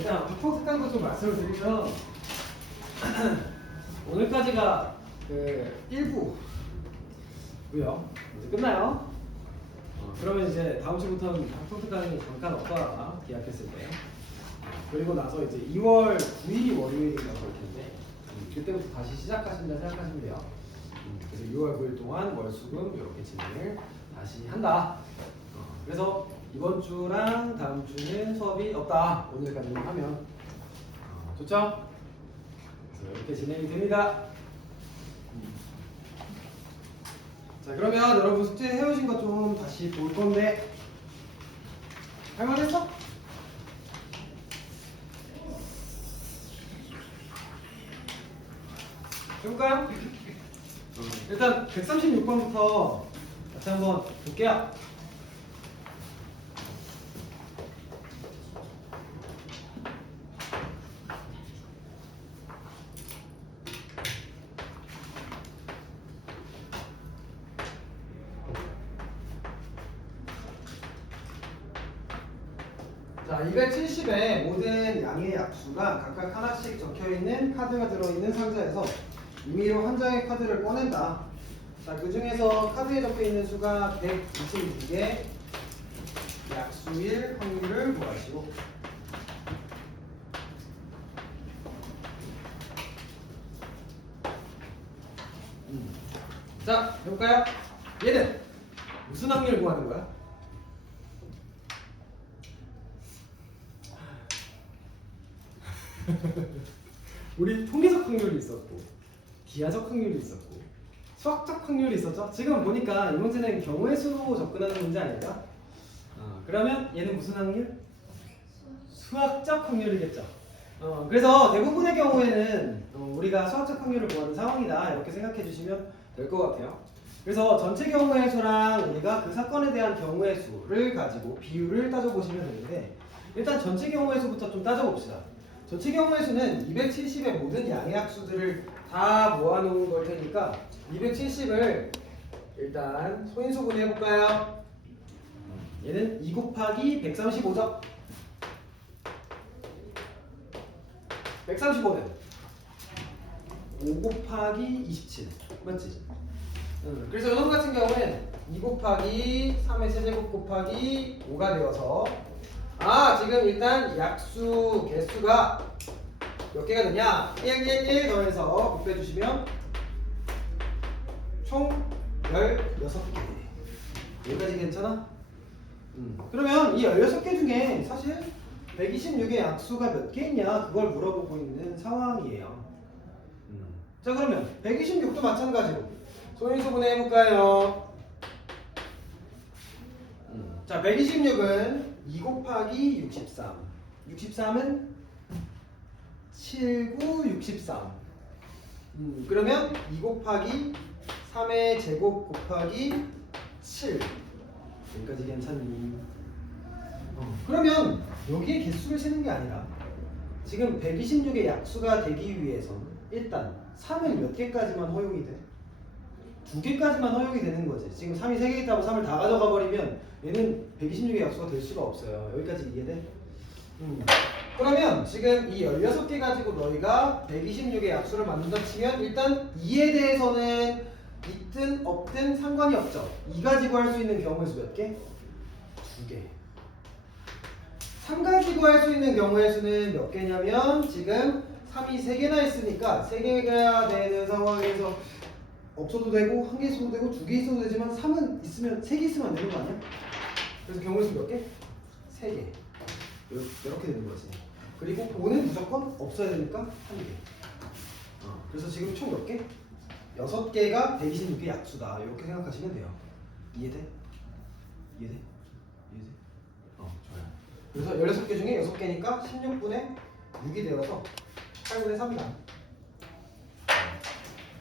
일단 확통특강 것좀 말씀을 드리면 오늘까지가 그 1부고요. 이제 끝나요. 그러면 이제 다음 주부터는 확통특강이 잠깐 없다가 계약했을 때 그리고 나서 이제 2월 9일이 월요일인가 그럴 텐데 그때부터 다시 시작하신다 생각하시면 돼요. 그래서 2월 9일 동안 월수금 이렇게 진행을 다시 한다. 그래서 이번 주랑 다음 주는 수업이 없다. 오늘까지만 하면 좋죠? 그래서 이렇게 진행이 됩니다. 자, 그러면 여러분 숙제 해오신 것 좀 다시 볼 건데 할만했어? 해볼까요? 일단 136번부터 같이 한번 볼게요. 자, 270의 모든 양의 약수가 각각 하나씩 적혀있는 카드가 들어있는 상자에서 임의로 한 장의 카드를 꺼낸다. 자, 그 중에서 카드에 적혀있는 수가 122개 약수일 확률을 구하시오. 자, 해볼까요? 얘는 무슨 확률 구하는 거야? 우리 통계적 확률이 있었고 기하적 확률이 있었고 수학적 확률이 있었죠? 지금 보니까 이 문제는 경우의 수로 접근하는 문제 아닐까? 그러면 얘는 무슨 확률? 수학적 확률이겠죠. 그래서 대부분의 경우에는 우리가 수학적 확률을 구하는 상황이다 이렇게 생각해 주시면 될 것 같아요. 그래서 전체 경우의 수랑 우리가 그 사건에 대한 경우의 수를 가지고 비율을 따져보시면 되는데 일단 전체 경우의 수부터 좀 따져봅시다. 전체 경우의 수는 270의 모든 양의 약수들을 다 모아놓은 걸 테니까 270을 일단 소인수분해 해볼까요? 얘는 2 곱하기 135죠? 135는 5 곱하기 27 맞지? 그래서 이놈 같은 경우엔 2 곱하기 3의 세제곱 곱하기 5가 되어서 지금 일단 약수 개수가 몇 개가 되냐? 1 더해서 곱해주시면 총 16개. 여기까지 괜찮아? 그러면 이 16개 중에 사실 126의 약수가 몇 개 있냐? 그걸 물어보고 있는 상황이에요. 자, 그러면 126도 마찬가지로 소인수분해 해볼까요? 자, 126은 2 곱하기 63. 63은 7, 9, 63. 그러면 2 곱하기 3의 제곱 곱하기 7. 여기까지 괜찮니? 그러면 여기에 개수를 세는 게 아니라 지금 126의 약수가 되기 위해서는 일단 3을 몇 개까지만 허용이 돼? 2개까지만 허용이 되는 거지. 지금 3이 3개 있다고 3을 다 가져가 버리면 얘는 126의 약수가 될 수가 없어요. 여기까지 이해돼? 그러면 지금 이 16개 가지고 너희가 126의 약수를 만든다 치면 일단 2에 대해서는 있든 없든 상관이 없죠. 2 가지고 할 수 있는 경우의 수 몇 개? 2개. 3 가지고 할 수 있는 경우의 수는 몇 개냐면 지금 3이 3개나 있으니까 3개가 되는 상황에서 없어도 되고 1개 있어도 되고 2개 있어도 되지만 3은 있으면 3개 있으면 안 되는 거 아니야? 그래서 경우의 수 몇 개? 3개. 이렇게 되는 거지. 그리고 5는 무조건 없어야 되니까 1개. 그래서 지금 총 몇 개? 6개가 126의 약수다. 이렇게 생각하시면 돼요. 이해돼? 이해돼? 이해돼? 좋아요. 그래서 16개 중에 6개니까 16분의 6이 되어서 8분의 3이다.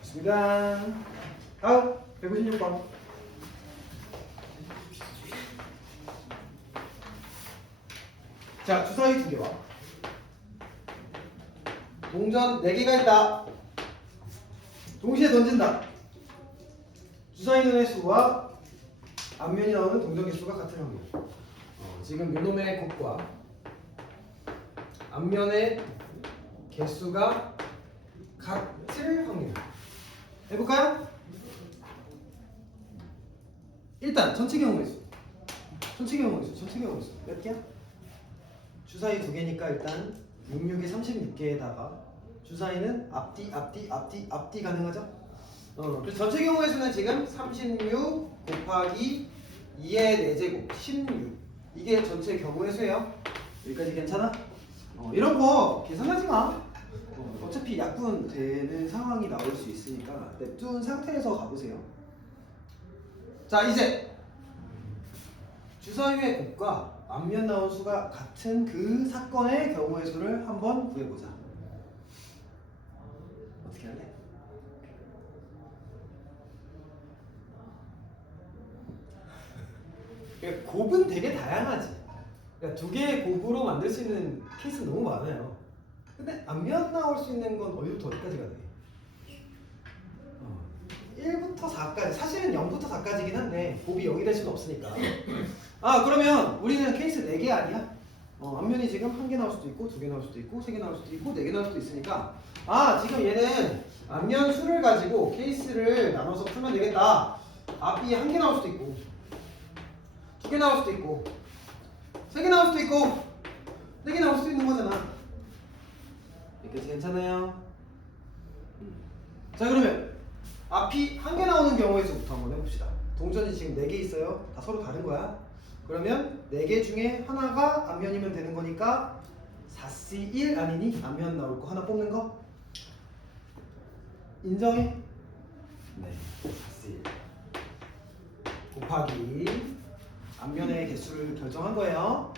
좋습니다. 다음 156번. 자, 주사위 2개와 동전 4개가 있다. 동시에 던진다. 주사위 눈의 수와 앞면이 나오는 동전 개수가 같은 확률. 지금 요놈의 곱과 앞면의 개수가 같을 확률. 해볼까요? 일단 전체 경우의 수 몇 개야? 주사위 2개니까 일단 66에 36개에다가 주사위는 앞뒤 가능하죠? 그래서 전체 경우의 수는 지금 36 곱하기 2의 4제곱 16. 이게 전체 경우의 수예요. 여기까지 괜찮아? 이런 거 계산하지 마. 어차피 약분되는 상황이 나올 수 있으니까 냅둔 상태에서 가보세요. 자, 이제 주사위의 곱과 앞면 나온 수가 같은 그 사건의 경우의 수를 한번 구해보자. 어떻게 할래? 그러니까 곱은 되게 다양하지. 그러니까 2개의 곱으로 만들 수 있는 케이스는 너무 많아요. 근데 앞면 나올 수 있는 건 어디부터 어디까지가 돼? 1부터 4까지. 사실은 0부터 4까지긴 한데 곱이 0이 될 수는 없으니까. 그러면 우리는 케이스 4개 아니야? 앞면이 지금 1개 나올 수도 있고 2개 나올 수도 있고 3개 나올 수도 있고 4개 나올 수도 있으니까 지금 얘는 앞면 수를 가지고 케이스를 나눠서 풀면 되겠다. 앞이 1개 나올 수도 있고 2개 나올 수도 있고 3개 나올 수도 있고 4개 나올 수도 있는 거잖아. 이렇게 괜찮아요? 자, 그러면 앞이 1개 나오는 경우의 수부터 한번 해봅시다. 동전이 지금 4개 있어요. 다 서로 다른 거야. 그러면 4개 중에 하나가 앞면이면 되는 거니까 4C1 아니니? 앞면 나올 거 하나 뽑는 거? 인정해? 네, 4C1 곱하기 앞면의 개수를 결정한 거예요.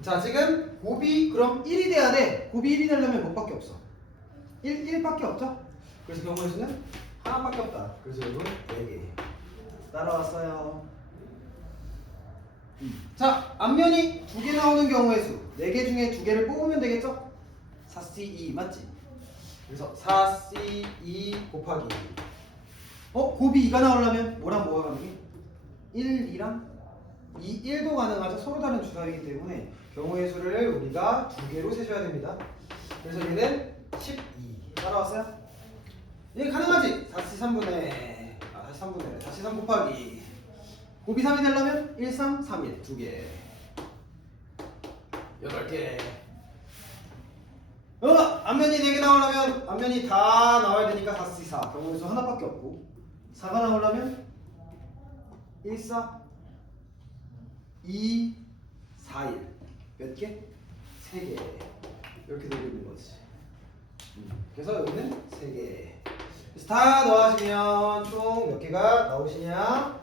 자, 지금 곱이 그럼 1이 돼야 돼. 곱이 1이 되려면 몇밖에 없어? 1밖에 없죠? 그래서 경우의 수는 하나밖에 없다. 그래서 여러분 4개 따라왔어요. 자, 앞면이 2개 나오는 경우의 수 4개 중에 2개를 뽑으면 되겠죠? 4C2 맞지? 그래서 4C2 곱하기 곱이 2가 나오려면 뭐랑 뭐가 가능해? 1, 2랑 1도 가능하죠. 서로 다른 주사위이기 때문에 경우의 수를 우리가 2개로 세셔야 됩니다. 그래서 얘는 12 따라왔어요? 얘 가능하지? 4C3분의 4C3 곱하기 곱이 3이 되려면 1, 3, 3, 1 2개 8개 앞면이 4개 나오려면 앞면이 다 나와야 되니까 4C4 경우의 수 하나밖에 없고 4가 나오려면 1, 4 2, 4, 1 몇 개? 3개 이렇게 되고 있는 거지. 그래서 여기는 3개. 그래서 다 더하시면 총 몇 개가 나오시냐?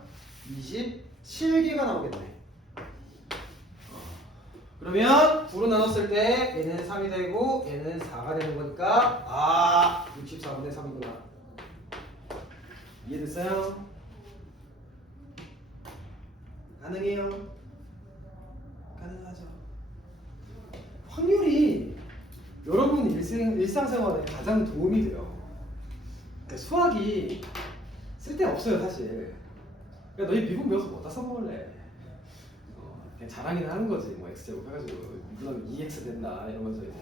27개가 나오겠네. 그러면 9로 나눴을 때 얘는 3이 되고 얘는 4가 되는 거니까 64분의 3이구나. 이해됐어요? 가능해요? 가능하죠. 확률이 여러분 일상생활에 가장 도움이 돼요. 그러니까 수학이 쓸데없어요 사실. 그러니까 너희 미분 배워서 뭐다 써먹을래. 그냥 자랑이나 하는 거지. 뭐 x제곱 해가지고 미분하면 2x 된다 이러면서 이제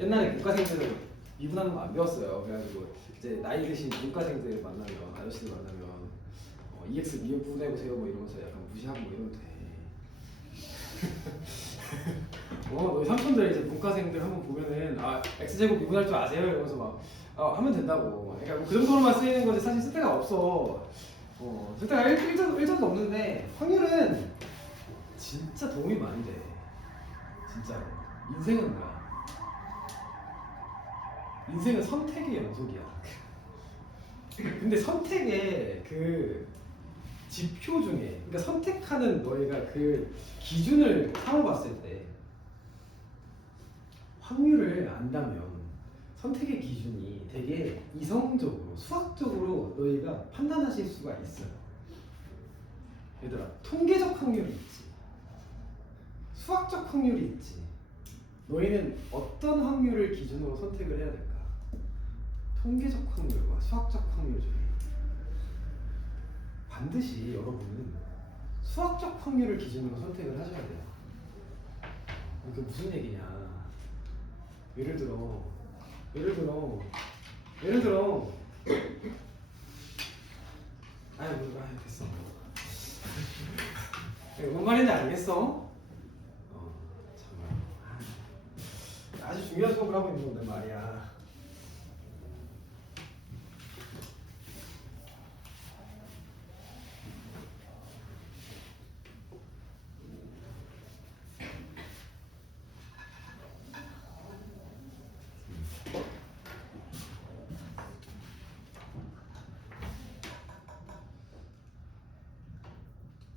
옛날에 문과생들은 미분하는 거 안 배웠어요. 그래가지고 이제 나이 드신 문과생들 만나면 아저씨들 만나면 2x 미분 해보세요 뭐 이러면서 약간 무시하고 뭐 이러면 돼. 너희 삼촌들 이제 문과생들 한번 보면은 x제곱 미분할 줄 아세요? 이러면서 막 하면 된다고. 그러니까 뭐그 정도로만 쓰이는 거지 사실 쓸데가 없어. 쓸데가 1점도 없는데 확률은 진짜 도움이 많이 돼. 진짜로. 인생은 뭐야? 인생은 선택의 연속이야. 근데 선택의 그 지표 중에, 그러니까 선택하는 너희가 그 기준을 삼아봤을 때 확률을 안다면 선택의 기준이 되게 이성적으로, 수학적으로 너희가 판단하실 수가 있어요. 얘들아, 통계적 확률이 있지, 수학적 확률이 있지. 너희는 어떤 확률을 기준으로 선택을 해야 될까? 통계적 확률과 수학적 확률 중에 반드시 여러분은 수학적 확률을 기준으로 선택을 하셔야 돼요. 이게 무슨 얘기냐? 예를 들어 예를 들어 예를 들어 아유 됐어. 뭔 말인지 알겠어? 정말 아주 중요한 수업을 하고 있는 건데 말이야.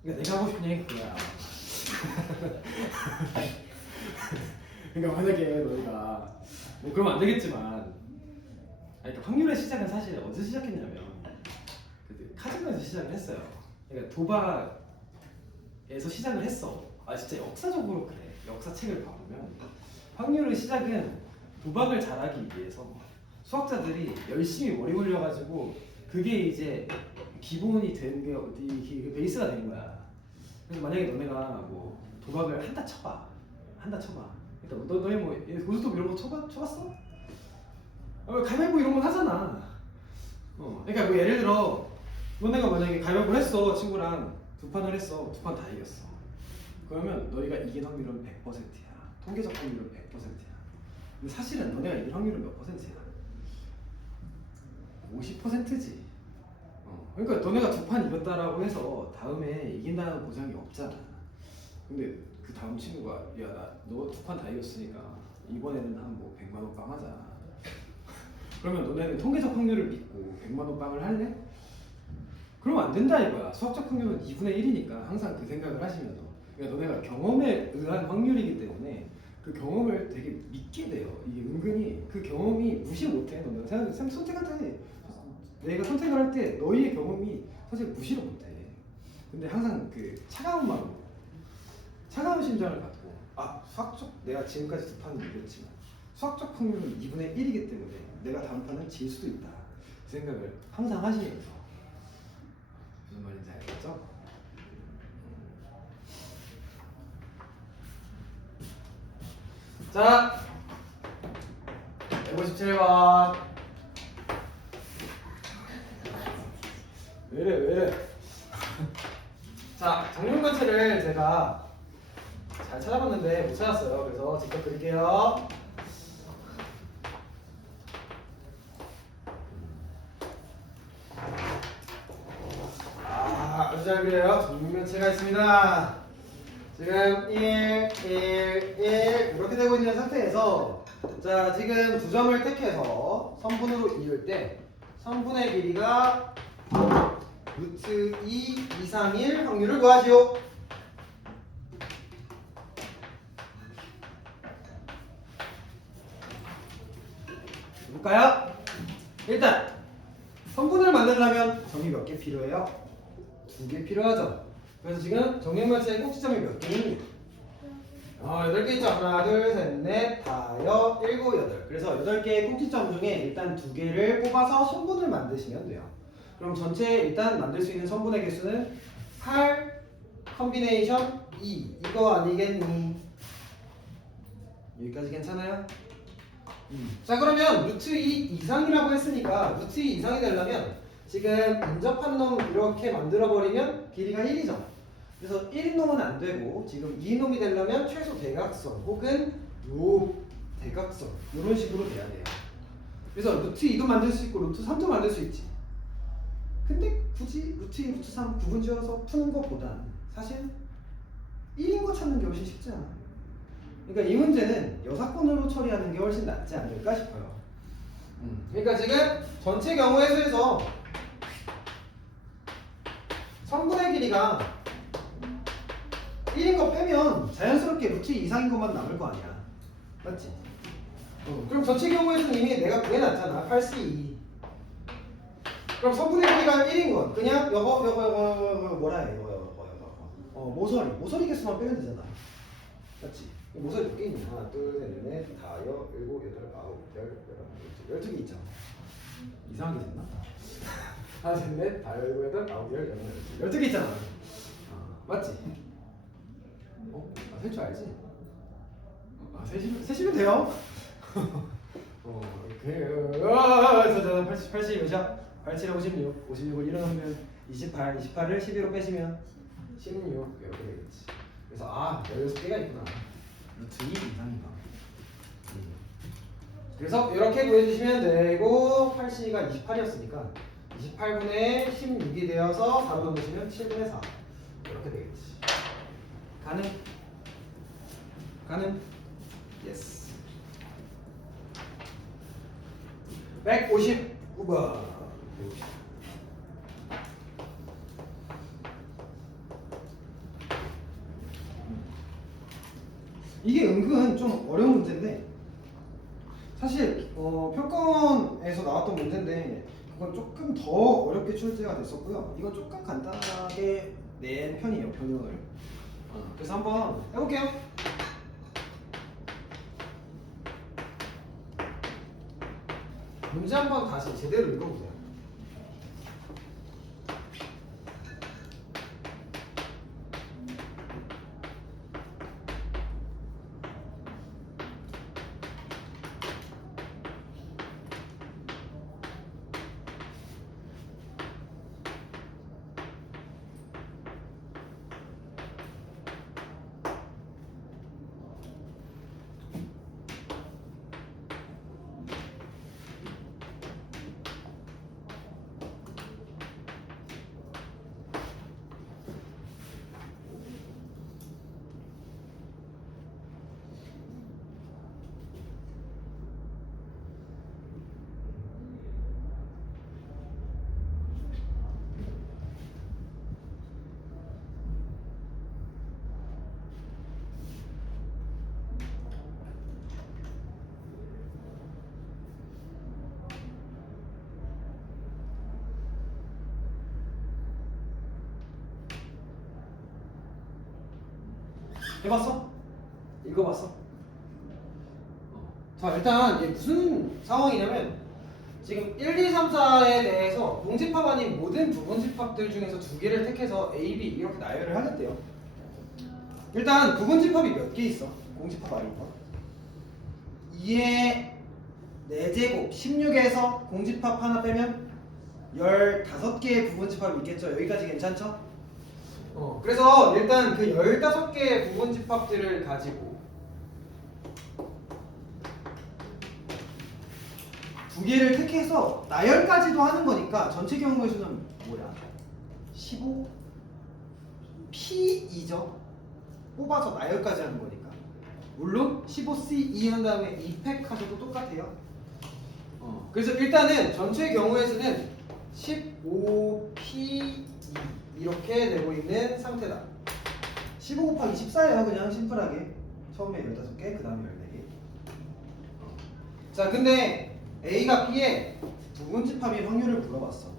그러니까 내가 하고 싶은 얘기 그거야. 그러니까 만약에 너희가 뭐 그러면 안 되겠지만, 아니, 그러니까 확률의 시작은 사실 어디서 시작했냐면 그 카지노에서 시작을 했어요. 그러니까 도박에서 시작을 했어. 아 진짜 역사적으로 그래. 역사책을 봐보면 확률의 시작은 도박을 잘하기 위해서 수학자들이 열심히 머리 굴려가지고 그게 이제 기본이 된 게 그 베이스가 된 거야. 그래서 만약에 너네가 뭐 도박을 한다 쳐봐. 그러니까 너희 뭐 고스톱 이런 거 쳐봤어? 가위바위보 이런 건 하잖아. 그러니까 뭐 예를 들어 너네가 만약에 가위바위보 했어. 친구랑 두 판을 했어. 두 판 다 이겼어. 그러면 너희가 이긴 확률은 100%야. 통계적 확률은 100%야. 근데 사실은 너네가 이긴 확률은 몇 %야? 50%지. 그러니까 너네가 두 판 이겼다라고 해서 다음에 이긴다는 보장이 없잖아. 근데 그 다음 친구가 야 너 두 판 다 이겼으니까 이번에는 한 뭐 100만 원 빵 하자. 그러면 너네는 통계적 확률을 믿고 100만 원 빵을 할래? 그러면 안 된다 이거야. 수학적 확률은 2분의 1이니까 항상 그 생각을 하시면서, 그러니까 너네가 경험에 의한 확률이기 때문에 그 경험을 되게 믿게 돼요. 이게 은근히 그 경험이 무시 못해. 너네가 선택할 때 내가 선택을 할 때 너희의 경험이 사실 무시를 못해. 근데 항상 그 차가운 마음, 차가운 심장을 갖고 수학적 내가 지금까지 두 판을 이겼지만 수학적 확률은 2분의 1이기 때문에 내가 다음 판은 질 수도 있다. 그 생각을 항상 하시면서. 무슨 말인지 알겠죠? 자, 157번. 왜이래? 자, 정육면체를 제가 잘 찾아봤는데 못 찾았어요. 그래서 직접 그릴게요. 아주 잘 그려요. 정육면체가 있습니다. 지금 1, 1, 1 이렇게 되고 있는 상태에서, 자 지금 두 점을 택해서 선분으로 이을 때 선분의 길이가 루트 2 이상 1 확률을 구하시오. 볼까요? 일단 선분을 만들려면 점이 몇 개 필요해요? 2개 필요하죠. 그래서 지금 정육면체의 꼭지점이 몇 개입니까? 8개 있죠. 하나, 둘, 셋, 넷, 다, 여, 일곱, 여덟. 그래서 8개의 꼭지점 중에 일단 2개를 뽑아서 선분을 만드시면 돼요. 그럼 전체 일단 만들 수 있는 선분의 개수는 8 컨비네이션 2 이거 아니겠니? 여기까지 괜찮아요? 자 그러면 루트 2 이상이라고 했으니까 루트 2 이상이 되려면 지금 인접한 놈 이렇게 만들어버리면 길이가 1이죠. 그래서 1인 놈은 안 되고 지금 2인 놈이 되려면 최소 대각선 혹은 요 대각선 이런 식으로 돼야 돼요. 그래서 루트 2도 만들 수 있고 루트 3도 만들 수 있지. 근데 굳이 루트 2, 루트 3 구분 지어서 푸는 것보다 사실 1인 거 찾는 게 훨씬 쉽지 않아. 그러니까 이 문제는 여사건으로 처리하는 게 훨씬 낫지 않을까 싶어요. 그러니까 지금 전체 경우의 수에서 선분의 길이가 1인 거 빼면 자연스럽게 루트 이상인 것만 남을 거 아니야. 맞지? 그럼 전체 경우의 수는 이미 내가 구해놨잖아. 8C2. 그럼 선분의 길이가 1인 건 그냥 요거 뭐라 해? 요거 모서리 개수만 빼면 되잖아. 맞지? 모서리 몇 개 있냐? 하나, 둘, 셋, 넷, 다, 여, 일곱, 여덟, 아홉, 열, 12개 있잖아. 이상하게 됐나? 하나, 셋, 넷, 다, 열고, 여덟, 아홉, 열, 12개 있잖아. 맞지? 셀 줄 알지? 셋이면 돼요. 저 80 몇이야? 87에 56, 56을 일어나면 28, 28을 12로 빼시면 16 이렇게 되겠지. 그래서 16개가 있구나. 루트 2 이상이다. 그래서 이렇게 구해주시면 되고 8C가 28이었으니까 28분의 16이 되어서 4로 넘으시면 7분의 4 이렇게 되겠지. 가능? 예스. 159번. 이게 은근 좀 어려운 문제인데 사실 평가원에서 나왔던 문제인데 그건 조금 더 어렵게 출제가 됐었고요. 이건 조금 간단하게 낸 편이에요, 변형을. 그래서 한번 해볼게요. 문제 한번 다시 제대로 읽어보세요. 해봤어? 읽어봤어? 자, 일단 이게 무슨 상황이냐면 지금 1, 2, 3, 4에 대해서 공집합 아닌 모든 부분집합들 중에서 두 개를 택해서 A, B 이렇게 나열을 하겠대요. 일단 부분집합이 몇 개 있어? 공집합 아닌 거 2의 4제곱 16에서 공집합 하나 빼면 15개의 부분집합이 있겠죠. 여기까지 괜찮죠? 그래서 일단 그 15개의 부분집합들을 가지고 두 개를 택해서 나열까지도 하는 거니까 전체 경우의 수는 뭐야? 15 P2죠. 뽑아서 나열까지 하는 거니까. 물론 15C2 한 다음에 2팩 하셔도 똑같아요. 그래서 일단은 전체 경우의 수는 15P2 이렇게 되고 있는 상태다. 15 곱하기 14예요. 그냥 심플하게. 처음에 15개, 그 다음에 14개. 자, 근데 A가 B의 부분집합의 확률을 물어봤어.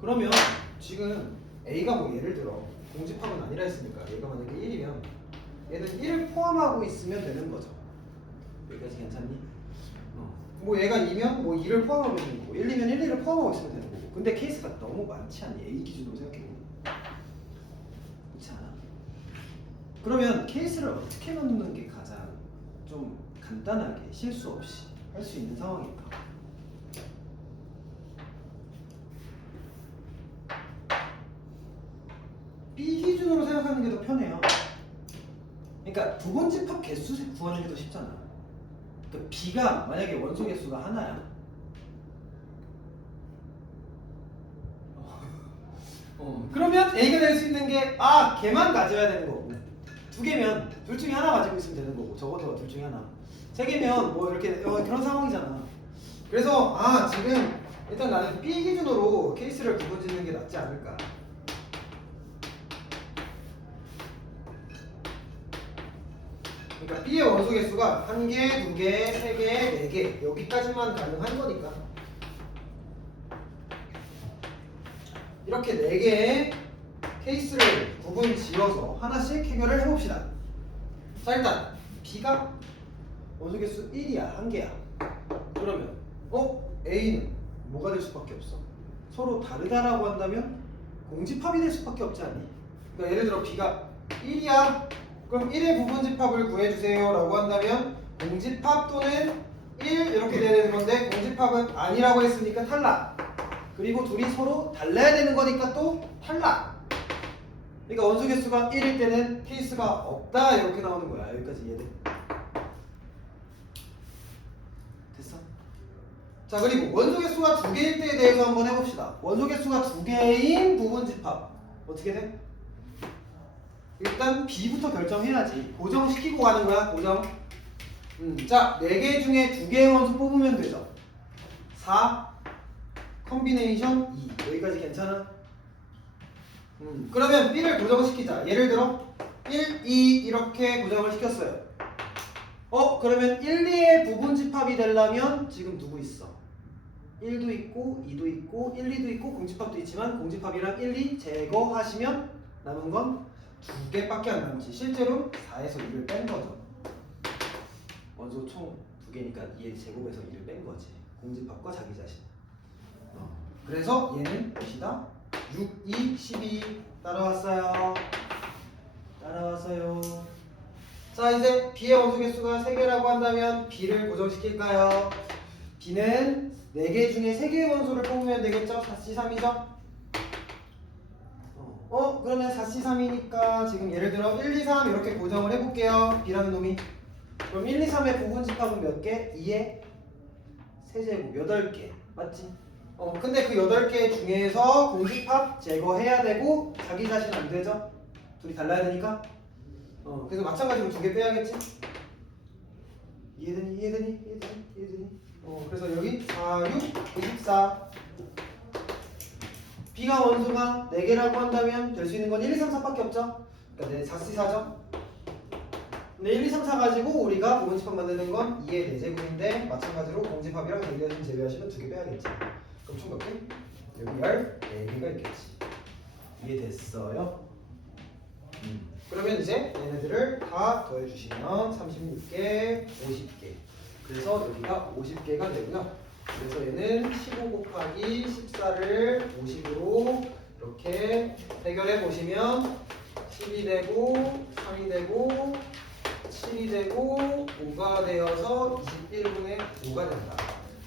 그러면 지금 A가 뭐 예를 들어 공집합은 아니라 했으니까 얘가 만약에 1이면 얘는 1을 포함하고 있으면 되는 거죠. 여기까지 괜찮니? 뭐 얘가 2면 뭐 2를 포함하고 있는 거고 1이면 1, 2를 포함하고 있으면 되는 거고. 근데 케이스가 너무 많지 않니? A 기준으로 생각해보면 그렇지 않아? 그러면 케이스를 어떻게 넣는 게 가장 좀 간단하게 실수 없이 할 수 있는 상황일까? B 기준으로 생각하는 게 더 편해요. 그러니까 부분집합 개수 구하는 게 더 쉽잖아. 그러니까 B가 만약에 원소 개수가 하나야. 그러면 A가 될 수 있는 게 걔만 가져야 되는 거고, 2개면 둘 중에 하나 가지고 있으면 되는 거고, 적어도 둘 중에 하나. 3개면 뭐 이렇게 그런 상황이잖아. 그래서 지금 일단 나는 B 기준으로 케이스를 구분짓는 게 낫지 않을까. 그러니까 B의 원소 개수가 1개, 2개, 3개, 4개 여기까지만 가능한 거니까 이렇게 4개의 케이스를 구분 지어서 하나씩 해결을 해봅시다. 자, 일단 B가 원소 개수 1이야, 1개야. 그러면 A는 뭐가 될 수밖에 없어? 서로 다르다라고 한다면 공집합이 될 수밖에 없지 않니? 그러니까 예를 들어 B가 1이야. 그럼 1의 부분집합을 구해주세요 라고 한다면 공집합 또는 1 이렇게 돼야 되는 건데 공집합은 아니라고 했으니까 탈락. 그리고 둘이 서로 달라야 되는 거니까 또 탈락. 그러니까 원소 개수가 1일 때는 케이스가 없다 이렇게 나오는 거야. 여기까지 이해돼? 됐어? 자, 그리고 원소 개수가 2개일 때에 대해서 한번 해봅시다. 원소 개수가 2개인 부분집합 어떻게 돼? 일단 B부터 결정해야지. 고정시키고 가는 거야. 고정. 자, 4개 중에 2개의 원소 뽑으면 되죠. 4 컨비네이션 2 여기까지 괜찮아? 그러면 B를 고정시키자. 예를 들어 1, 2 이렇게 고정을 시켰어요. 그러면 1, 2의 부분집합이 되려면 지금 누구 있어? 1도 있고 2도 있고 1, 2도 있고 공집합도 있지만 공집합이랑 1, 2 제거하시면 남은 건 2개밖에 안 남지. 실제로 4에서 2를 뺀 거죠. 원소 총 2개니까 2의 제곱에서 2를 뺀 거지. 공집합과 자기 자신. 그래서 얘는 몇이다? 6, 2, 12 따라왔어요. 따라왔어요. 자, 이제 B의 원소 개수가 3개라고 한다면 B를 고정시킬까요? B는 4개 중에 3개의 원소를 뽑으면 되겠죠? 4C3이죠? 그러면 4C3이니까 지금 예를 들어 1, 2, 3 이렇게 고정을 해볼게요. B라는 놈이. 그럼 1, 2, 3의 부분집합은 몇 개? 2의 세제곱 8개. 맞지? 근데 그 8개 중에서 공집합 제거해야 되고 자기 자신 안 되죠? 둘이 달라야 되니까. 그래서 마찬가지로 2개 빼야겠지? 이해되니? 이해되니? 이해되니? 이해되니? 그래서 여기 4, 6, 24 B가 원소가 4개라고 한다면 될 수 있는 건 1, 2, 3, 4밖에 없죠? 그러니까 4C4죠? 근데 1, 2, 3, 4 가지고 우리가 부분집합 만드는 건 2의 4제곱인데 마찬가지로 공집합이랑 자기 자신 제외하시면 2개 빼야겠지. 그럼 총 몇 개? 여기 14개가 있겠지. 이해됐어요? 그러면 이제 얘네들을 다 더해주시면 36개, 50개. 그래서 여기가 50개가 되고요. 그래서 얘는 15 곱하기 14를 50으로 이렇게 해결해 보시면 10이 되고 3이 되고 7이 되고 5가 되어서 21분의 5가 된다.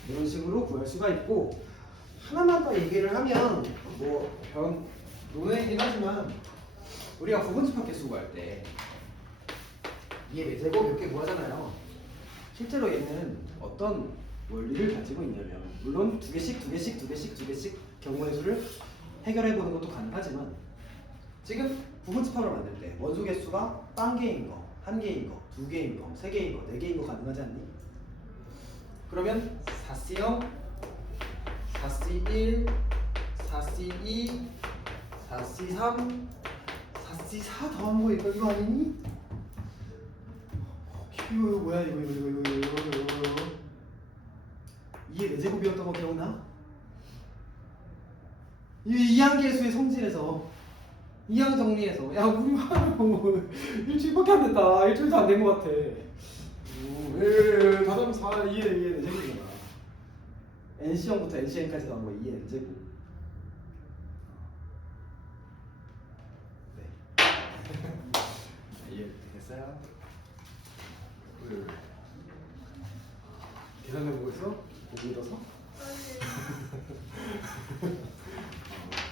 이런 식으로 구할 수가 있고, 하나만 더 얘기를 하면 논외이긴 하지만 우리가 부분집합 개수 구할 때 이게 4제곱 몇 개 구하잖아요. 실제로 얘는 어떤 원리를 가지고 있냐면, 물론 2개씩 경우의 수를 해결해 보는 것도 가능하지만 지금 부분집합을 만들 때 원소 개수가 1개인 거, 1개인 거, 2개인 거, 3개인 거, 4개인 거 가능하지 않니? 그러면 4C0, 4C1, 4C2, 4C3, 4C4 더한 거 이거 아니니? 이거 뭐야 이거 2의 4제곱이었던 거 기억나? 이 2항계수의 성질에서 2항 정리해서, 야 우리 일주일밖에 안 됐다. 일주일도 안 된 것 같아. 다음 4, 2의 4제곱이잖아. NC형부터 NCN까지 나온 거 2의 4제곱. 네. 이해됐어요? 계산해보고 있어? 못 믿어서?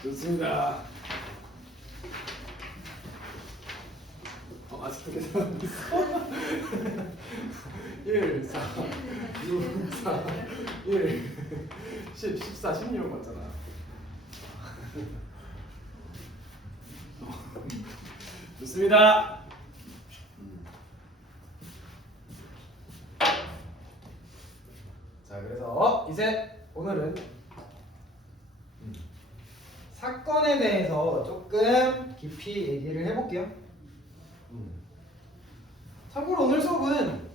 좋습니다. 아직도 계산하고 있어? 1, 4, 6, 4, 1, 10, 14, 16 맞잖아. 좋습니다. 자, 그래서 이제 오늘은 사건에 대해서 조금 깊이 얘기를 해볼게요. 참고로 오늘 수업은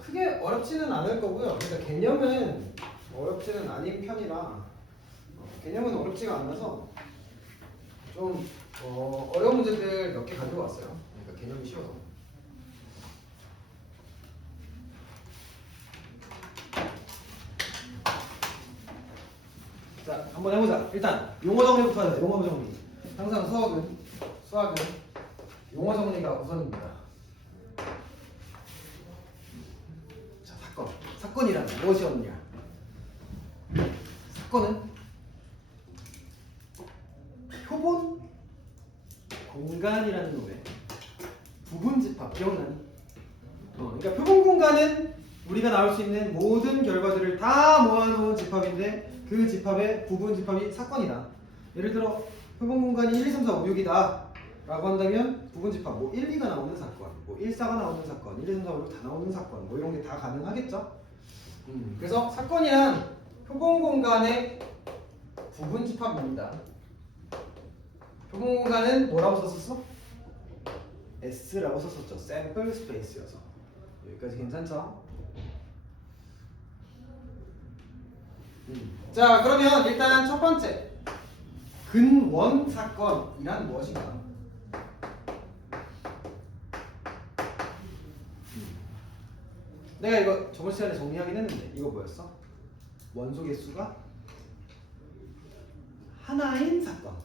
크게 어렵지는 않을 거고요. 그러니까 개념은 어렵지는 않은 편이라 개념은 어렵지가 않아서 좀 어려운 문제들 몇 개 가지고 왔어요. 그러니까 개념이 쉬워서. 자, 한번 해보자. 일단 용어 정리부터 하자. 용어 정리. 항상 수학은 용어 정리가 우선입니다. 사건이란 무엇이었냐? 사건은 표본 공간이라는 놈의 부분집합 기억나니? 그러니까 표본 공간은 우리가 나올 수 있는 모든 결과들을 다 모아놓은 집합인데 그 집합의 부분 집합이 사건이다. 예를 들어 표본 공간이 1, 2, 3, 4, 5, 6이다 라고 한다면 부분 집합 뭐 1, 2가 나오는 사건, 뭐 1, 4가 나오는 사건, 1, 2, 3, 4, 5, 6 다 나오는 사건 뭐 이런 게 다 가능하겠죠? 그래서 사건이란 표본 공간의 부분 집합입니다. 표본 공간은 뭐라고 썼었어? S라고 썼었죠. 샘플 스페이스여서. 여기까지 괜찮죠? 자, 그러면 일단 첫 번째 근원 사건이란 무엇인가? 내가 이거 저번 시간에 정리하긴 했는데 이거 뭐였어? 원소 개수가 하나인 사건.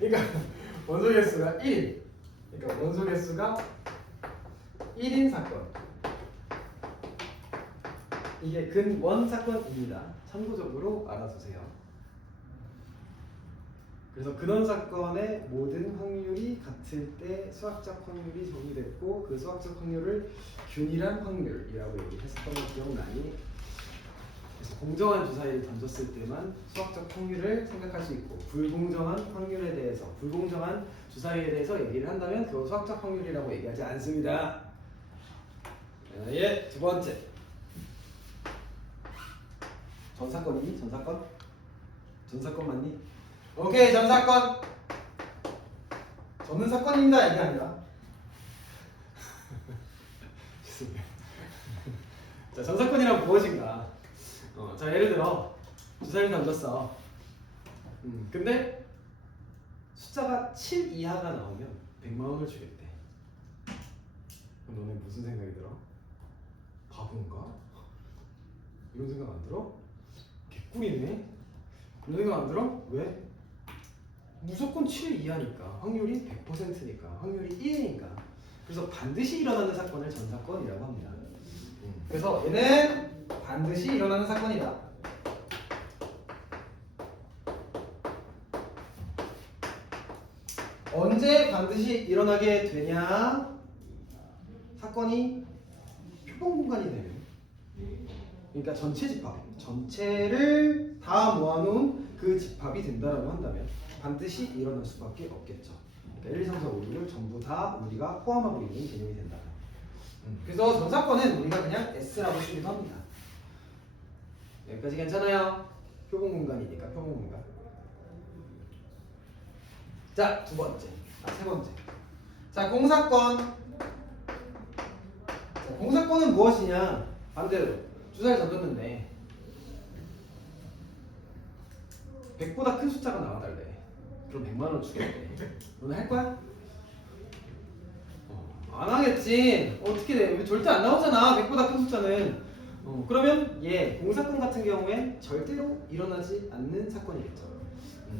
그러니까 원소 개수가 1. 그러니까 원소 개수가 1인 사건. 이게 근원 사건입니다. 참고적으로 알아두세요. 그래서 근원 사건의 모든 확률이 같을 때 수학적 확률이 정의됐고 그 수학적 확률을 균일한 확률이라고 얘기했었던 거 기억나니? 그래서 공정한 주사위를 던졌을 때만 수학적 확률을 생각할 수 있고 불공정한 확률에 대해서 불공정한 주사위에 대해서 얘기를 한다면 그거 수학적 확률이라고 얘기하지 않습니다. 두 번째 전사건이니? 전사건? 전사건 맞니? 오케이, 전사건. 저는 사건입니다 이게 아니라. 죄송해요. 자, 전사건이란 무엇인가? 자, 예를 들어 주사위를 던졌어. 근데 숫자가 7 이하가 나오면 100만 원을 주겠대. 그럼 너네 무슨 생각이 들어? 바본가? 이런 생각 안 들어? 개꿀이네. 이런 생각 안 들어? 왜? 무조건 7 이하니까 확률이 100%니까 확률이 1이니까 그래서 반드시 일어나는 사건을 전사건이라고 합니다. 그래서 얘는 반드시 일어나는 사건이다. 언제 반드시 일어나게 되냐? 사건이 표본 공간이 되면, 그러니까 전체 집합, 전체를 다 모아놓은 그 집합이 된다라고 한다면 반드시 일어날 수밖에 없겠죠. 그러니까 1, 2, 3, 4, 5, 6을 전부 다 우리가 포함하고 있는 개념이 된다. 그래서 전사건은 우리가 그냥 S라고 쓰기도 합니다. 여기까지 괜찮아요? 표본 공간이니까 표본 공간. 자, 세 번째. 자, 공사건. 자, 공사건은 무엇이냐? 반대로 주사를 던졌는데 100보다 큰 숫자가 나와달래. 그럼 100만 원 주겠대. 너는 할 거야? 안 하겠지. 어떻게 돼? 절대 안 나오잖아. 100보다 큰 숫자는. 그러면 공사건 같은 경우엔 절대로 일어나지 않는 사건이겠죠.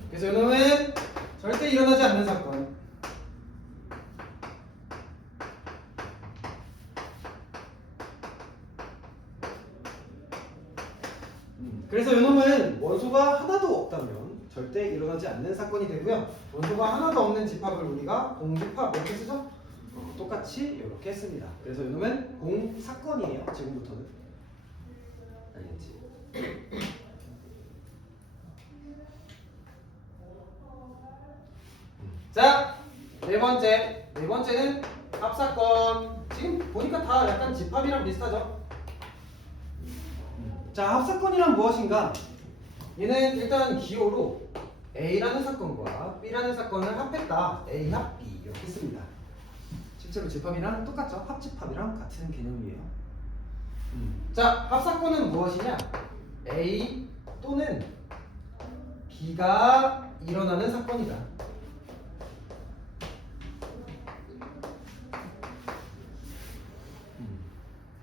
그래서 이놈은 절대 일어나지 않는 사건. 그래서 이놈은 원소가 하나도 없다면 절대 일어나지 않는 사건이 되고요. 원소가 하나도 없는 집합을 우리가 공집합 이렇게 쓰죠? 똑같이 이렇게 했습니다. 그래서 이놈은 공사건이에요. 지금부터는. 알겠지? 자, 네 번째는 합사건. 지금 보니까 다 약간 집합이랑 비슷하죠? 자, 합사건이란 무엇인가? 얘는 일단 기호로 A라는 사건과 B라는 사건을 합했다. A 합 B 이렇게 씁니다. 실제로 집합이랑 똑같죠? 합집합이랑 같은 개념이에요. 자, 합사건은 무엇이냐? A 또는 B가 일어나는 사건이다.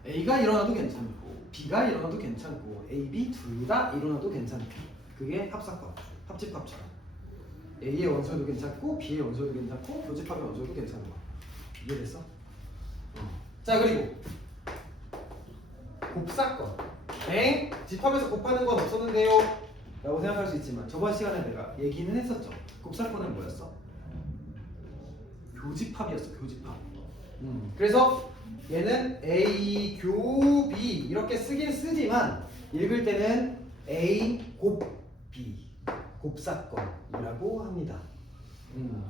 A가 일어나도 괜찮고 B가 일어나도 괜찮고 A, B 둘 다 일어나도 괜찮다. 그게 합사건, 합집합처럼 A의 원소도 괜찮고 B의 원소도 괜찮고 교집합의 원소도 괜찮은 거. 이해됐어? 자, 그리고 곱사건. 집합에서 곱하는 건 없었는데요 라고 생각할 수 있지만 저번 시간에 내가 얘기는 했었죠. 곱사건은 뭐였어? 교집합이었어. 교집합. 그래서 얘는 A 교 B 이렇게 쓰긴 쓰지만 읽을 때는 A 곱 B 곱사건이라고 합니다.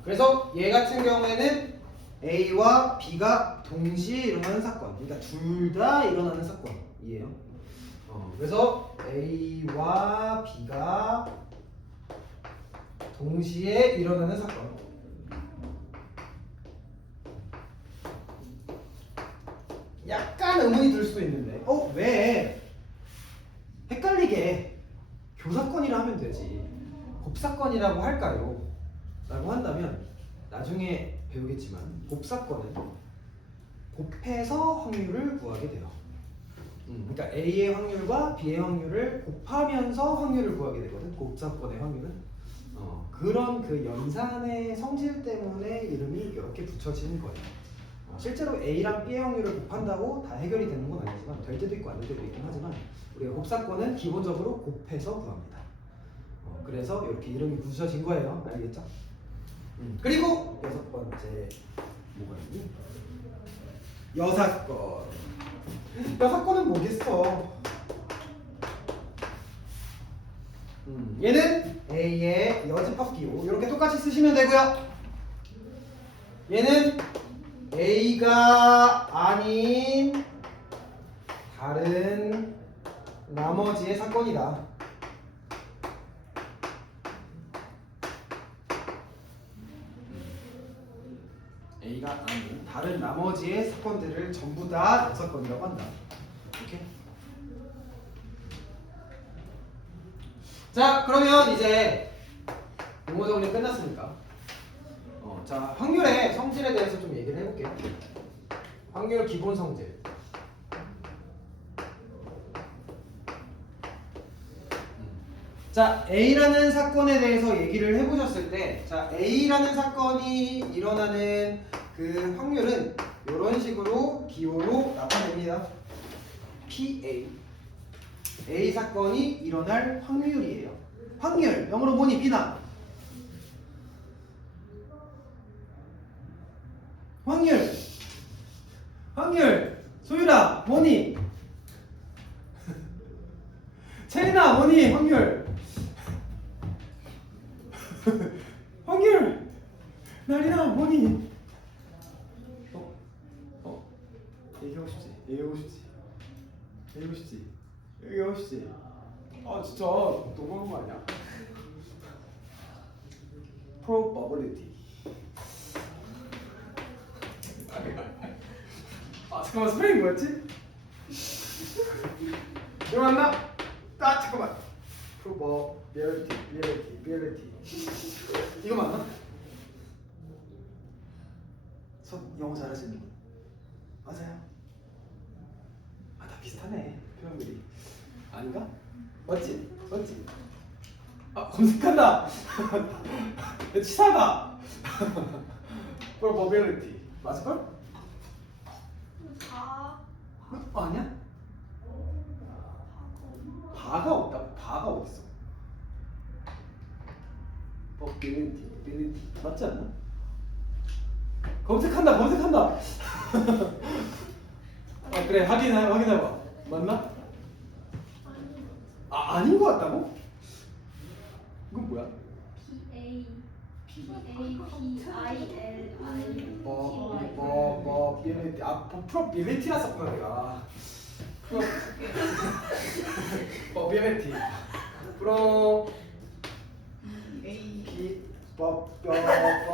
그래서 얘 같은 경우에는 A와 B가 동시에 일어나는 사건. 그러니까 둘 다 일어나는 사건이에요. 그래서 A와 B가 동시에 일어나는 사건. 약간 의문이 들 수도 있는데 왜 헷갈리게 교사건이라 하면 되지 곱사건이라고 할까요? 라고 한다면 나중에 배우겠지만 곱사건은 곱해서 확률을 구하게 돼요. 그러니까 A의 확률과 B의 확률을 곱하면서 확률을 구하게 되거든. 곱사건의 확률은 그런 그 연산의 성질 때문에 이름이 이렇게 붙여지는 거예요. 실제로 A랑 B의 확률을 곱한다고 다 해결이 되는 건 아니지만 될 때도 있고 안 될 때도 있긴 하지만 우리가 곱사건은 기본적으로 곱해서 구합니다. 그래서 이렇게 이름이 붙여진 거예요. 알겠죠? 그리고 여섯 번째 뭐가 있니? 여사건. 여사건은 뭐겠어? 얘는 A의 여집합 기호 이렇게 똑같이 쓰시면 되고요. 얘는 A가 아닌 다른 나머지의 사건이다. A가 아닌 다른 나머지의 사건들을 전부 다 여사건이라고 한다. 오케이? 자, 그러면 이제 용어 정리 끝났으니까 자, 확률의 성질에 대해서 좀 얘기를 해볼게요. 확률 기본 성질. 자, A라는 사건에 대해서 얘기를 해보셨을 때, 자, A라는 사건이 일어나는 그 확률은 이런 식으로 기호로 나타냅니다. PA. A 사건이 일어날 확률이에요. 확률, 영어로 뭐니? 비나. 확률, 소율아, 뭐니? 채린아, 뭐니? 확률, 나리나, 뭐니? 얘기하고 싶지? 아, 진짜 너무한 거 아니야? probability. 잠깐만, 스펠링 뭐였지? 이거 맞나? 잠깐만. probability. 이거 맞나? 영어 잘하시는 분? 맞아요. 다 비슷하네, 표현들이. 아닌가? 맞지? 검색한다. 치사하다. probability 맞을걸? 아니야? 바가 없다고? 바가 어딨어? probability 맞지 않나? 검색한다. 그래, 확인해봐. 맞나? 아닌 것 같다고? 이건 뭐야? probability라 썼구나 내가. probability.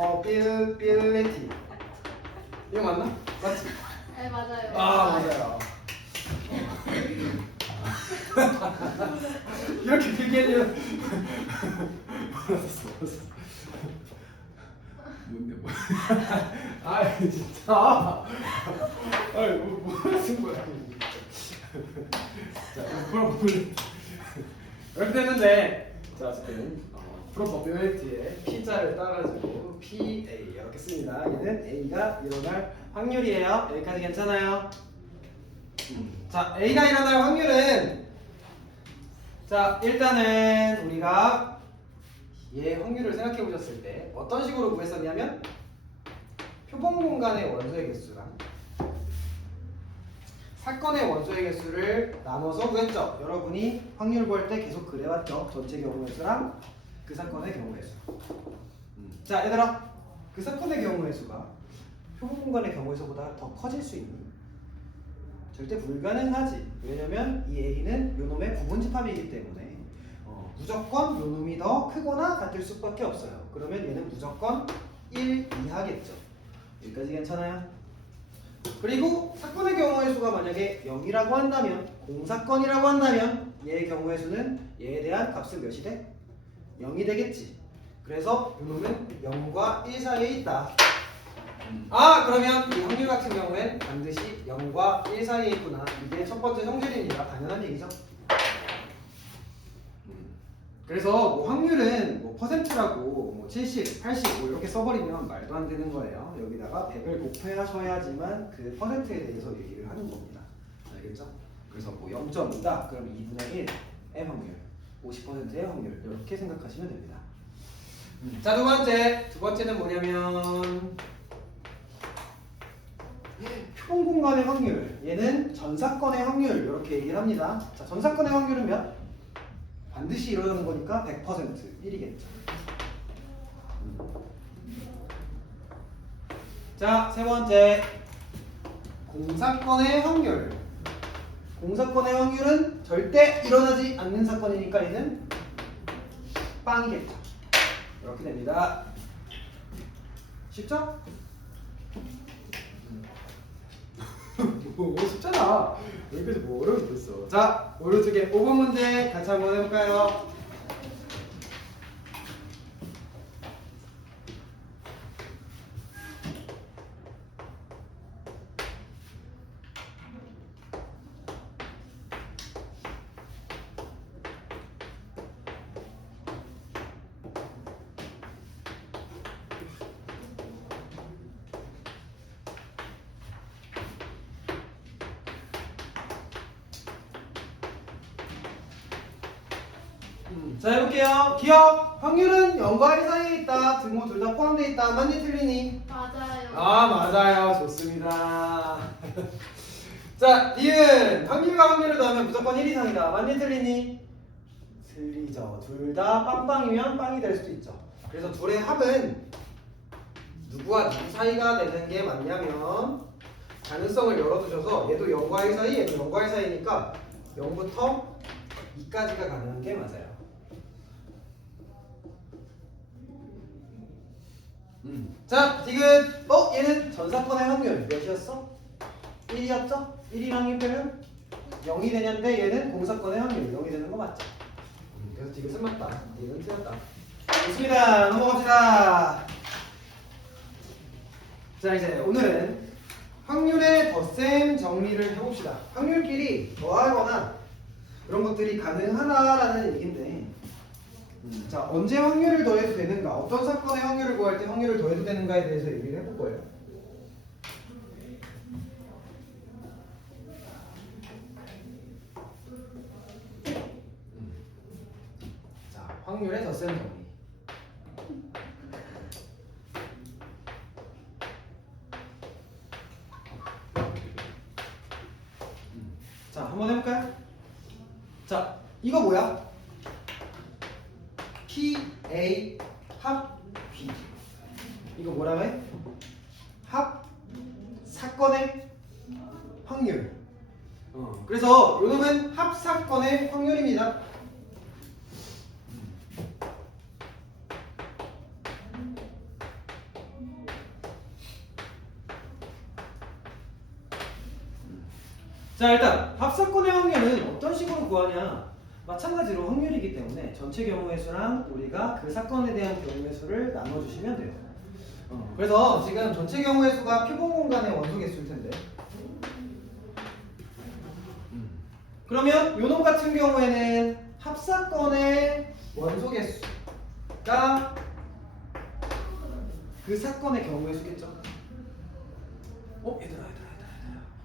probability. 이거 맞나? 맞지? 네, 맞아요. 맞아요. 이렇게 얘기하면 몰랐어. 뭔데 뭐? 진짜. 뭐 쓴 거야? 자, probability 이렇게 되는데, 자, 어쨌든 probability에 P자를 따가지고 PA 이렇게 씁니다. 얘는 A가 일어날 확률이에요. 여기까지 괜찮아요? 자, A가 일어날 확률은 자, 일단은 우리가 얘 확률을 생각해 보셨을 때 어떤 식으로 구했었냐면 표본 공간의 원소의 개수랑 사건의 원소의 개수를 나눠서 구했죠. 여러분이 확률 구할 때 계속 그래왔죠. 전체 경우의 수랑 그 사건의 경우의 수. 자, 얘들아, 그 사건의 경우의 수가 표본 공간의 경우의 수보다 더 커질 수 있니? 절대 불가능하지. 왜냐면 이 A는 요놈의 부분집합이기 때문에 무조건 요놈이 더 크거나 같을 수밖에 없어요. 그러면 얘는 무조건 1 이하겠죠. 여기까지 괜찮아요? 그리고 사건의 경우의 수가 만약에 0이라고 한다면, 공사건이라고 한다면 얘의 경우의 수는 얘에 대한 값은 몇이 돼? 0이 되겠지. 그래서 요놈은 0과 1 사이에 있다. 아, 그러면 이 확률 같은 경우엔 반드시 0과 1 사이에 있구나. 이게 첫 번째 성질이니까 당연한 얘기죠. 그래서 뭐 확률은 뭐 퍼센트라고 뭐 70, 80 뭐 이렇게 써버리면 말도 안 되는 거예요. 여기다가 100을 곱해야지만 그 퍼센트에 대해서 얘기를 하는 겁니다. 알겠죠? 그래서 뭐 0.5다 그럼 2분의 1의 확률, 50%의 확률 이렇게 생각하시면 됩니다. 자, 두 번째는 뭐냐면 표본 공간의 확률. 얘는 전사건의 확률 이렇게 얘기를 합니다. 자, 전사건의 확률은 몇? 반드시 일어나는 거니까 100% 1이겠죠. 자, 세 번째 공사건의 확률. 공사건의 확률은 절대 일어나지 않는 사건이니까 얘는 빵이겠죠. 이렇게 됩니다. 쉽죠? 뭐 쉽잖아. 여기까지 뭐 어려운 게 있어. 자, 오른쪽에 5번 문제 같이 한번 해볼까요? 자, 해볼게요. 기억! 확률은 0과 1 사이에 있다. 등호 둘 다 포함되어 있다. 맞니 틀리니? 맞아요. 아, 맞아요. 좋습니다. 자, 니은 확률과 확률을 더하면 무조건 1 이상이다. 맞니 틀리니? 틀리죠. 둘 다 빵빵이면 빵이 될 수도 있죠. 그래서 둘의 합은 누구와 누구 사이가 되는 게 맞냐면 가능성을 열어두셔서 얘도 0과 1 사이, 얘도 0과 1 사이니까 0부터 2까지가 가능한 게 맞아요. 자, 지금 얘는 전사건의 확률 몇이었어? 1이었죠? 1이랑 1 빼면 0이 되는데 얘는 공사건의 확률 0이 되는 거 맞죠? 그래서 디귿은 맞다. 디귿은 틀렸다. 좋습니다. 넘어갑시다. 자, 이제 오늘은 확률의 덧셈 정리를 해봅시다. 확률끼리 더하거나 그런 것들이 가능하다라는 얘기인데 자, 언제 확률을 더해도 되는가? 어떤 사건의 확률을 구할 때 확률을 더해도 되는가에 대해서 얘기를 해볼 거예요. 자, 확률의 덧셈 정리. 자, 한번 해볼까요? 자, 이거 뭐야? P, A, 합, B. 이거 뭐라고 해? 합, 사건의 확률. 그래서 요놈은 합 사건의 확률입니다. 자, 일단 합 사건의 확률은 어떤 식으로 구하냐? 마찬가지로 확률이기 때문에 전체 경우의 수랑 우리가 그 사건에 대한 경우의 수를 나눠주시면 돼요. 그래서 지금 전체 경우의 수가 표본 공간의 원소 개수일 텐데 그러면 요놈 같은 경우에는 합사건의 원소 개수가 그 사건의 경우의 수겠죠? 얘들아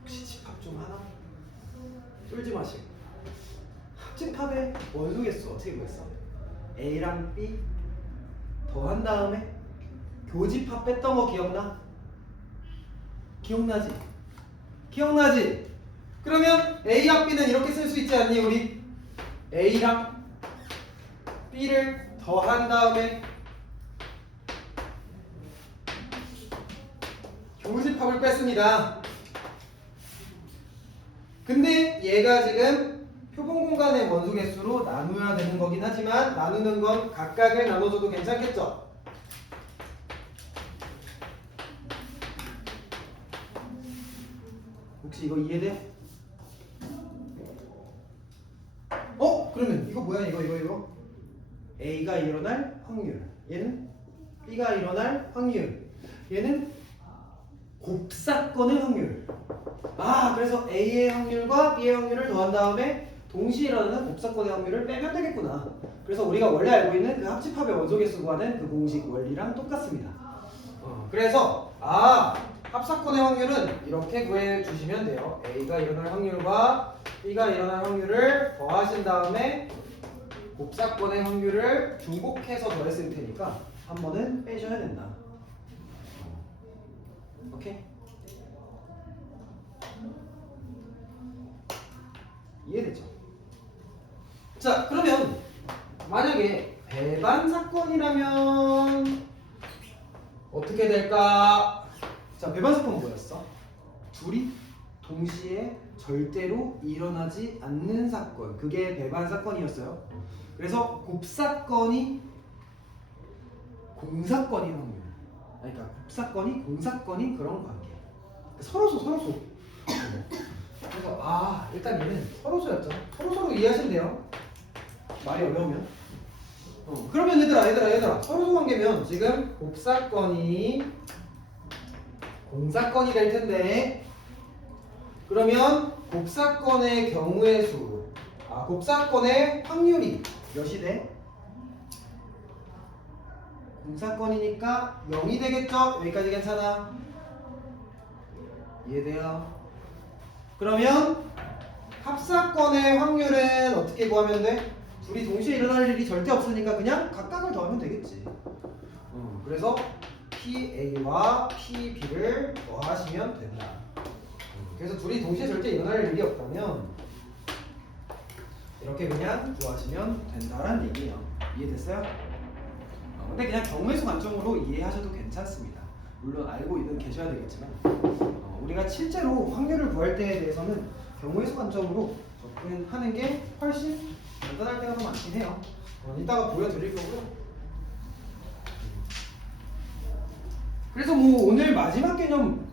혹시 집합 좀 하나? 쫄지 마시고. 합집합의 원소 개수 어떻게 구했어? A랑 B 더한 다음에 교집합 뺐던 거 기억나? 기억나지? 기억나지? 그러면 A와 B는 이렇게 쓸 수 있지 않니 우리? A랑 B를 더한 다음에 교집합을 뺐습니다. 근데 얘가 지금 표본 공간의 원소 개수로 나누어야 되는 거긴 하지만 나누는 건 각각을 나눠줘도 괜찮겠죠? 혹시 이거 이해돼? 그러면 이거 뭐야 이거 A가 일어날 확률, 얘는 B가 일어날 확률, 얘는 곱사건의 확률. 그래서 A의 확률과 B의 확률을 더한 다음에 동시에 일어나는 곱사건의 확률을 빼면 되겠구나. 그래서 우리가 원래 알고 있는 그 합집합의 원소 개수 구하는 그 공식 원리랑 똑같습니다. 그래서 합사건의 확률은 이렇게 구해 주시면 돼요. A가 일어날 확률과 B가 일어날 확률을 더하신 다음에 곱사건의 확률을 중복해서 더했을 테니까 한 번은 빼셔야 된다. 오케이? 이해되죠? 자, 그러면 만약에 배반 사건이라면 어떻게 될까? 자, 배반 사건은 뭐였어? 둘이 동시에 절대로 일어나지 않는 사건, 그게 배반 사건이었어요. 그래서 곱사건이 공사건인 확률, 그러니까 곱사건이 공사건인 그런 관계. 서로소. 그래서 일단 얘는 서로소였죠. 서로서로 이해하시면 돼요. 말이 어려우면. 그러면 얘들아 서로소 관계면 지금 곱사건이 공사건이 될 텐데, 그러면 곱사건의 경우의 수, 곱사건의 확률이 몇이 돼? 공사건이니까 0이 되겠죠? 여기까지 괜찮아? 이해돼요? 그러면 합사건의 확률은 어떻게 구하면 돼? 둘이 동시에 일어날 일이 절대 없으니까 그냥 각각을 더하면 되겠지. 그래서 PA와 PB를 더하시면 된다. 그래서 둘이 동시에 절대 일어날 일이 없다면 이렇게 그냥 구하시면 된다라는 얘기예요. 이해됐어요? 근데 그냥 경우의 수 관점으로 이해하셔도 괜찮습니다. 물론 알고 계셔야 되겠지만 우리가 실제로 확률을 구할 때에 대해서는 경우의 수 관점으로 접근하는 게 훨씬 간단할 때가 더 많긴 해요. 이따가 보여드릴 거고요. 그래서 오늘 마지막 개념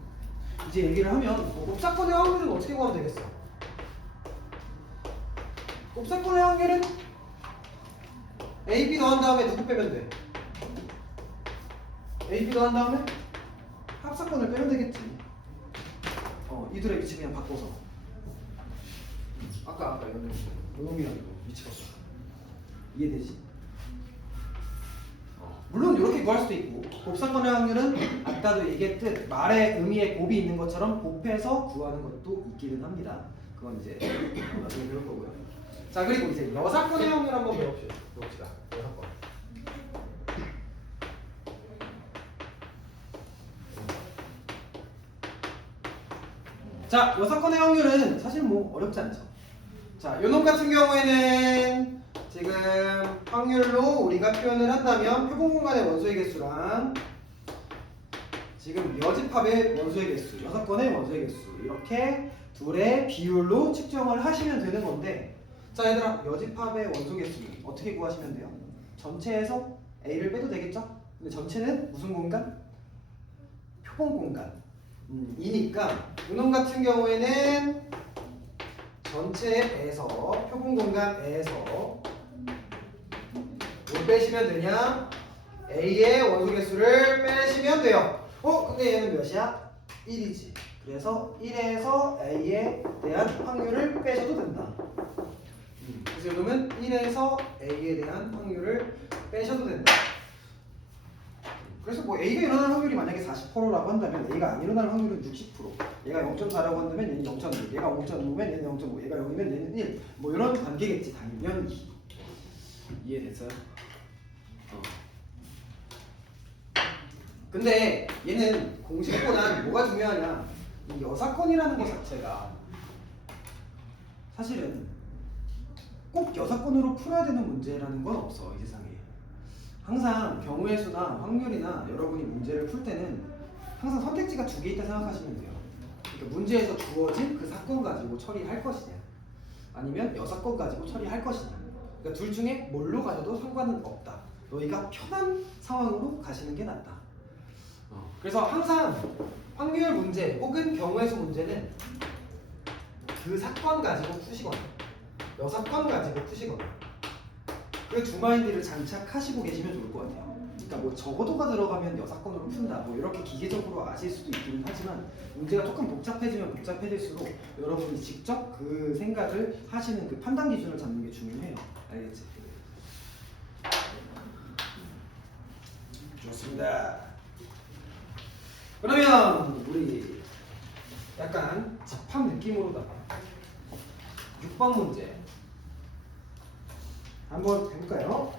이제 얘기를 하면 곱사건의 확률은 어떻게 구하면 되겠어? 곱사건의 확률은 AB 더한 다음에 누구 빼면 돼? AB 더한 다음에 합사건을 빼면 되겠지. 이들의 위치 그냥 바꿔서. 아까 요놈이랑 위치 바꿔. 이해되지? 물론 이렇게 구할 수도 있고, 곱사건의 확률은 아까도 얘기했듯 말의 의미에 곱이 있는 것처럼 곱해서 구하는 것도 있기는 합니다. 그건 이제 나중에 배울 거고요. 자, 그리고 이제 여사건의 확률 한번 배웁시다. 여사건. 자, 여사건의 확률은 사실 어렵지 않죠. 자, 요놈 같은 경우에는 지금 확률로 우리가 표현을 한다면 표본 공간의 원소의 개수랑 지금 여집합의 원소의 개수, 여사건의 원소의 개수 이렇게 둘의 비율로 측정을 하시면 되는 건데, 자 얘들아, 여집합의 원소 개수 어떻게 구하시면 돼요? 전체에서 A를 빼도 되겠죠? 근데 전체는 무슨 공간? 표본 공간 이니까 요놈 같은 경우에는 전체에서 표본 공간에서 뭘 빼시면 되냐? A의 원소 개수를 빼시면 돼요. 근데 얘는 몇이야? 1이지. 그래서 1에서 A에 대한 확률을 빼셔도 된다. 그래서 요놈은 1에서 A에 대한 확률을 빼셔도 된다. 그래서 뭐 A가 일어날 확률이 만약에 40%라고 한다면 A가 안 일어날 확률은 60%. 얘가 0.4라고 한다면 얘는 0.6, 얘가 0.5면 얘는 0.5, 얘가 0이면 얘는 1. 뭐 이런 관계겠지 당연히. 이해됐어요? 근데 얘는 공식보다 뭐가 중요하냐? 이 여사건이라는 것 자체가 사실은 꼭 여사건으로 풀어야 되는 문제라는 건 없어 이 세상에. 항상 경우의 수나 확률이나 여러분이 문제를 풀 때는 항상 선택지가 두 개 있다 생각하시면 돼요. 그러니까 문제에서 주어진 그 사건 가지고 처리할 것이냐 아니면 여사건 가지고 처리할 것이냐. 그러니까 둘 중에 뭘로 가셔도 상관은 없다. 너희가 편한 상황으로 가시는 게 낫다. 그래서 항상 확률 문제 혹은 경우의 수 문제는 그 사건 가지고 푸시거나 여사건 가지고 푸시거나 그 두 마인드를 장착하시고 계시면 좋을 것 같아요. 그러니까 뭐 적어도가 들어가면 여사건으로 푼다 뭐 이렇게 기계적으로 아실 수도 있기는 하지만 문제가 조금 복잡해지면 복잡해질수록 여러분이 직접 그 생각을 하시는 그 판단 기준을 잡는 게 중요해요. 알겠지? 좋습니다. 그러면 우리 약간 집합 느낌으로다가 6번 문제 한번 해볼까요?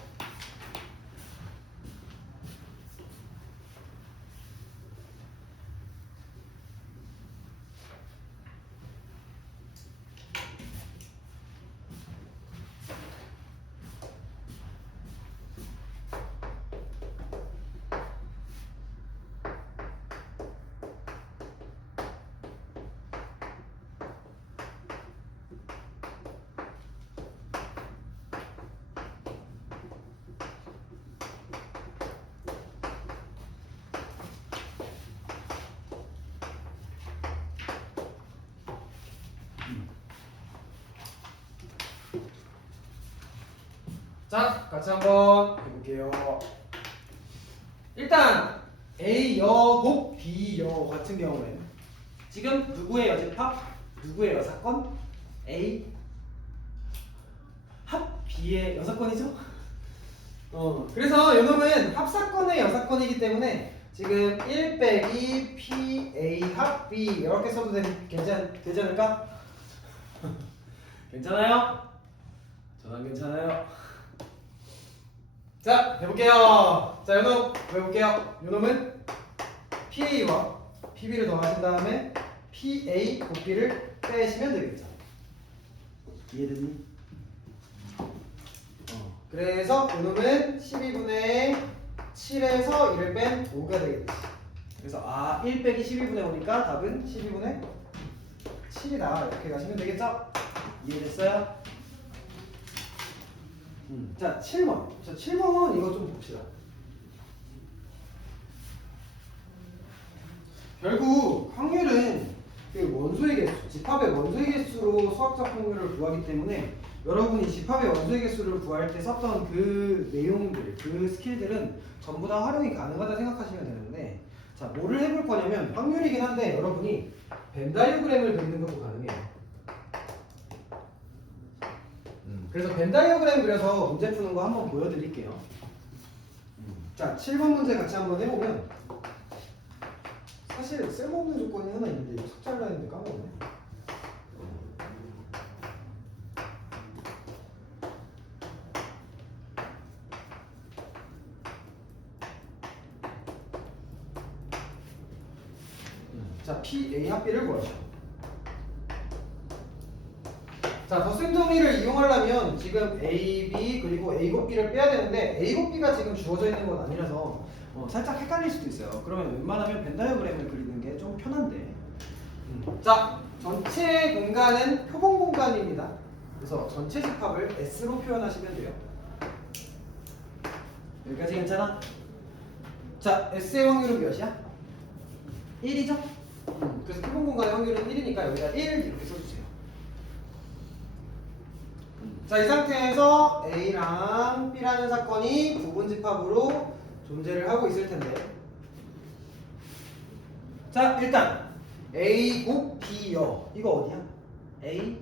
자, 같이 한번 해볼게요. 일단 A 여 곱 B 여 같은 경우에는 지금 누구의 여집합? 누구의 여사건? A 합 B의 여사건이죠? 그래서 요놈은 합사건의 여사건이기 때문에 지금 1 빼기 P A 합 B 이렇게 써도 되지 않을까? 괜찮아요? 저는 괜찮아요. 자, 해볼게요. 자, 요놈 해볼게요. 요놈은 PA와 PB를 더하신 다음에 PA 곱B를 빼시면 되겠죠. 이해되니? 그래서 요놈은 12분의 7에서 1을 뺀 5가 되겠지. 그래서 1 빼기 12분의 5니까 답은 12분의 7이다. 이렇게 가시면 되겠죠? 이해됐어요? 자, 7번. 자, 7번 이거 좀 봅시다. 결국 확률은 그 원소의 개수, 집합의 원소의 개수로 수학적 확률을 구하기 때문에 여러분이 집합의 원소의 개수를 구할 때 썼던 그 내용들, 그 스킬들은 전부 다 활용이 가능하다 생각하시면 되는데 자, 뭐를 해볼 거냐면 확률이긴 한데 여러분이 벤 다이어그램을 그리는 것도 가능해요. 그래서 벤 다이어그램 그려서 문제 푸는 거 한번 보여드릴게요. 자, 7번 문제 같이 한번 해보면 사실 쓸모없는 조건이 하나 있는데 이거 삭제하려 했는데 까먹었네. 자, PA 합비를 구하시오. 자, 덧셈 정리를 이용하려면 지금 A, B 그리고 A 곱 B를 빼야 되는데 A 곱 B가 지금 주어져 있는 건 아니라서 살짝 헷갈릴 수도 있어요. 그러면 웬만하면 벤 다이어그램을 그리는 게 좀 편한데 자, 전체 공간은 표본 공간입니다. 그래서 전체 집합을 S로 표현하시면 돼요. 여기까지 괜찮아? 자, S의 확률은 몇이야? 1이죠? 그래서 표본 공간의 확률은 1이니까 여기다 1 이렇게 써주세요. 자, 이 상태에서 A랑 B라는 사건이 부분집합으로 존재를 하고 있을 텐데 자, 일단 A 곱 B여 이거 어디야? A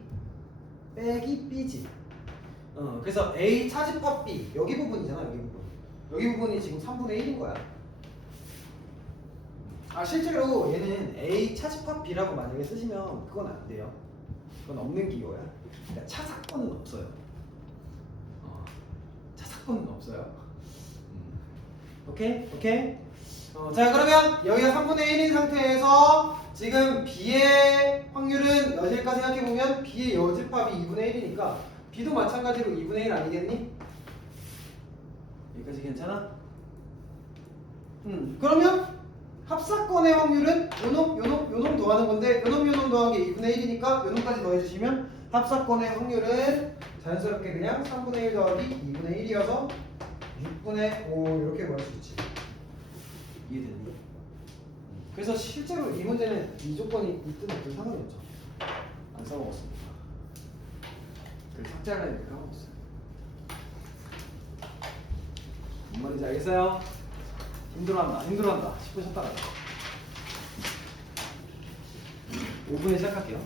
빼기 B지. 그래서 A 차집합 B 여기 부분이잖아. 여기 부분이 지금 3분의 1인 거야. 아 실제로 얘는 A 차집합 B라고 만약에 쓰시면 그건 안 돼요. 그건 없는 기호야. 그러니까 차사건은 없어요. 차사건은 없어요. 오케이? 오케이? 자 그러면 여기가 3분의 1인 상태에서 지금 B의 확률은 몇일까 생각해보면 B의 여집합이 2분의 1이니까 B도 마찬가지로 2분의 1 아니겠니? 여기까지 괜찮아? 그러면 합사건의 확률은 요놈 더하는 건데 요놈 더한 게 2분의 1이니까 요놈까지 더해주시면 합사건의 확률은 자연스럽게 그냥 3분의 1 더하기 2분의 1이어서 6분의 5 이렇게 구할 수 있지. 이해됐니? 그래서 실제로 이 문제는 이 조건이 있든 없든 상관이 없죠. 안 써먹었습니다. 그 삭제하려니까 까먹었어요. 뭔 말인지 알겠어요? 힘들어한다 10분 쉬었다 가자. 5분에 시작할게요.